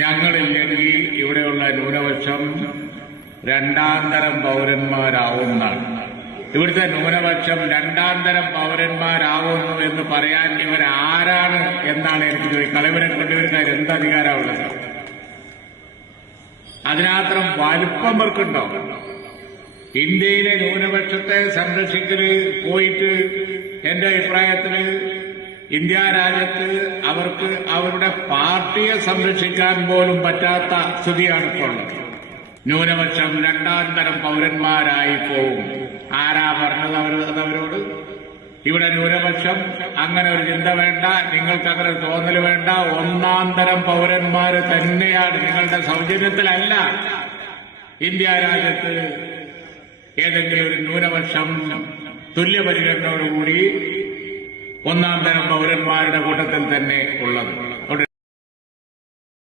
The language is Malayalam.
ഞങ്ങളില്ലെങ്കിൽ ഇവിടെയുള്ള ന്യൂനപക്ഷം രണ്ടാം തരം പൗരന്മാരാവുന്നതാണ്. ഇവിടുത്തെ ന്യൂനപക്ഷം രണ്ടാം തരം പൗരന്മാരാവുന്നു എന്ന് പറയാൻ ഇവരാരാണ് എന്നാണ് എനിക്ക് ചോദിക്കുന്നത്. കളവിനെ കൊണ്ടുവരുന്നതിന് എന്ത് അധികാരമുള്ളത്? അതിനാത്രം വലിപ്പം വർക്കുണ്ടോ? ഇന്ത്യയിലെ ന്യൂനപക്ഷത്തെ സംരക്ഷിക്കല് പോയിട്ട് എന്റെ അഭിപ്രായത്തിൽ ഇന്ത്യ രാജ്യത്ത് അവർക്ക് അവരുടെ പാർട്ടിയെ സംരക്ഷിക്കാൻ പോലും പറ്റാത്ത സ്ഥിതിയാണ് ഇപ്പോൾ ഉള്ളത്. ന്യൂനപക്ഷം രണ്ടാം തരം പൗരന്മാരായി പോവും. ആരാ പറഞ്ഞത് അവരോട്? ഇവിടെ ന്യൂനപക്ഷം അങ്ങനെ ഒരു ചിന്ത വേണ്ട, നിങ്ങൾക്ക് അങ്ങനെ ഒരു തോന്നൽ വേണ്ട. ഒന്നാം തരം പൗരന്മാര് തന്നെയാണ്. നിങ്ങളുടെ സൗജന്യത്തിലല്ല ഇന്ത്യ രാജ്യത്ത് ഏതെങ്കിലും ഒരു ന്യൂനപക്ഷം തുല്യപരിഗണനയോടുകൂടി ഒന്നാം തരം പൗരന്മാരുടെ കൂട്ടത്തിൽ തന്നെ ഉള്ളത്.